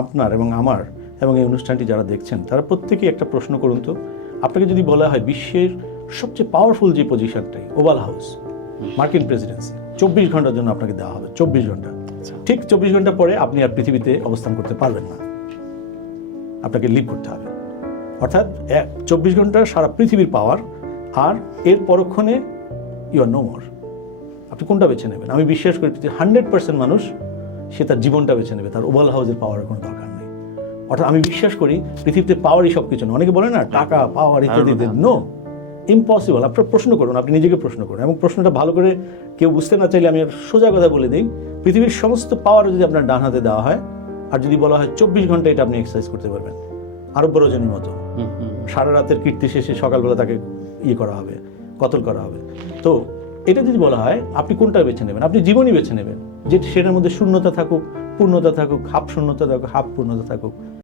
আপনার এবং আমার এবং এই অনুষ্ঠানটি যারা দেখছেন তারা প্রত্যেকেই একটা প্রশ্ন করুন তো, আপনাকে যদি বলা হয় বিশ্বের সবচেয়ে পাওয়ারফুল যে পজিশনটাই ওভাল হাউস, মার্কিন প্রেসিডেন্সি, 24 ঘন্টার জন্য আপনাকে দেওয়া হবে, 24 ঘন্টা, ঠিক 24 ঘন্টা পরে আপনি আর পৃথিবীতে অবস্থান করতে পারবেন না, আপনাকে লিভ করতে হবে। অর্থাৎ 24 ঘন্টার সারা পৃথিবীর পাওয়ার, আর এর পরক্ষণে ইউ আর নো মোর। আপনি কোনটা বেছে নেবেন? আমি বিশ্বাস করি 100% মানুষ সে তার জীবনটা বেছে নেবে, তার ওভাল হাউসের পাওয়ারের কোনো দরকার নেই। অর্থাৎ আমি বিশ্বাস করি পৃথিবীতে পাওয়ারই সব কিছু না। অনেকে বলে না টাকা পাওয়ার ইত্যাদি, নো, ইম্পসিবল। আপনার প্রশ্ন করুন, আপনি নিজেকে প্রশ্ন করুন, এবং প্রশ্নটা ভালো করে কেউ বুঝতে না চাইলে আমি সোজা কথা বলে দিই, পৃথিবীর সমস্ত পাওয়ার যদি আপনার ডান হাতে দেওয়া হয়, আর যদি বলা হয় 24 ঘন্টা এটা আপনি এক্সারসাইজ করতে পারবেন, আরব রজনীর মতো সারা রাতের কীর্তি শেষে সকালবেলা তাকে করা হবে, কতল করা হবে। তো এটা যদি বলা হয় আপনি কোনটা বেছে নেবেন? আপনি জীবনই বেছে নেবেন, যে সেটার মধ্যে শূন্যতা থাকুক, পূর্ণতা থাকুক, হাফ শূন্যতা থাকুক, হাফ পূর্ণতা থাকুক।